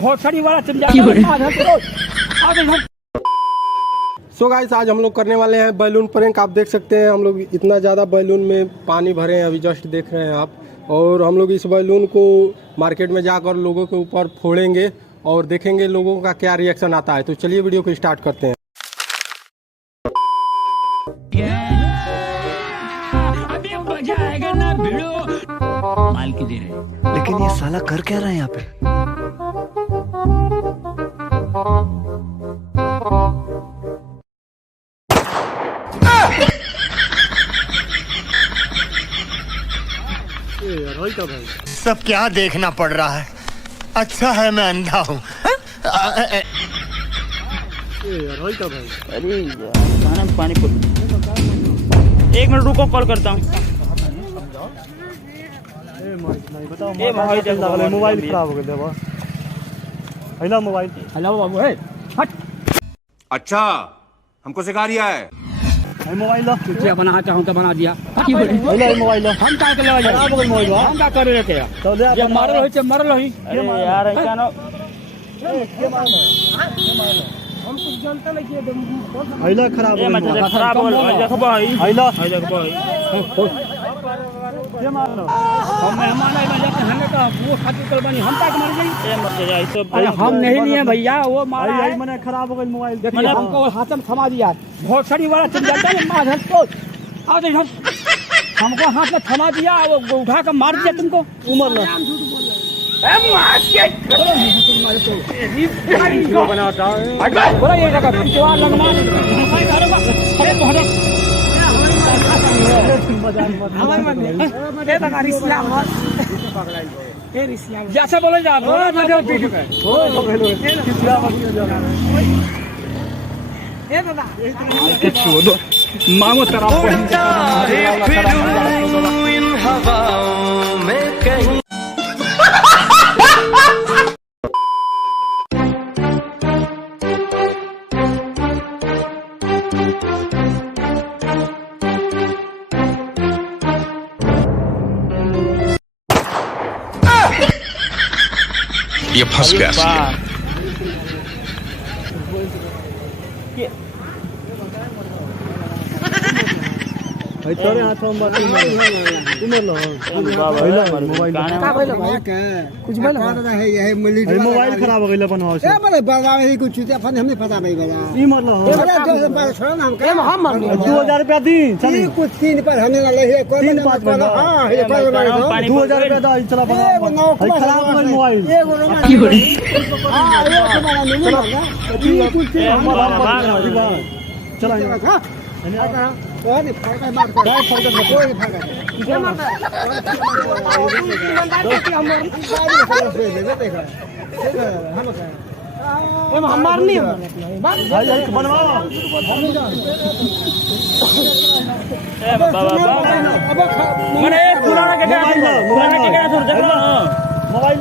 बहुत सारी वाला सो गाइस आज हम लोग करने वाले हैं बैलून प्रैंक। आप देख सकते हैं हम लोग इतना ज़्यादा बैलून में पानी भरे हैं, अभी जस्ट देख रहे हैं आप। और हम लोग इस बैलून को मार्केट में जाकर लोगों के ऊपर फोड़ेंगे और देखेंगे लोगों का क्या रिएक्शन आता है। तो चलिए वीडियो को स्टार्ट करते हैं। अभी मजा आएगा ना भिड़ो माल की देर है। लेकिन ये साला कर क्या रहा है यहाँ पे? सब क्या देखना पड़ रहा है? अच्छा है मैं अंधा हूँ। अरे यार पानी पुल। एक मिनट रुको, कॉल करता हूँ। मोबाइल खराब हो गया। Hello mobile. हेलो बाबू है हट। अच्छा हमको सिखा रिया है। मोबाइल क्या बना चाहूँ तो बना दिया। मोबाइल हम क्या कर ले हम क्या कर रहे थे यार? मार लो ही मर लो ही यार। ऐसा ना हम तो जानते नहीं कि हेलो खराब खराब हो गया। देखो भाई हेलो देखो भाई ये मार लो। हम मेहमान आए जाते हमें का वो खातिर कल बनी हम तक मर गई। मत जाए तो अरे हम नहीं लिए भैया, वो मारा है। मैंने खराब हो गया मोबाइल। देखिए हमको हाथ में थमा दिया, बहुत सारी वाला चल जाता है मार को। आओ देखो हमको हाथ में थमा दिया, वो उठा कर मार दिया तुमको। उमर लो बनाता बोला ये जगह पिछवाड़ लगना। अरे बहुत जैसे बोले जा मांगो ये फंस गया सी। तोरे हाथ में बात उमर लो। मोबाइल कुछ बोला है ये मिली मोबाइल खराब हो गया बनवा से। ए बोले बड़ा ही कुछ चीज अपन हमने पता नहीं बजा। ई मर लो छोड़ा ना हम 2000 रुपया दी चली कुछ तीन पर हमने ना ले कोई 3-5 हां ये पर 2000 रुपया दा चला बना खराब हो गया मोबाइल। ये बोलो ना हां ये तुम्हारा नहीं होगा ये कुछ चला कौन फर्क है मार क्या फर्क है कोई फर्क है ये मारता है हम देखा हम मारनी है बनवाओ। ए बाबा मने पुराना के क्या थोड़ा देख लो मोबाइल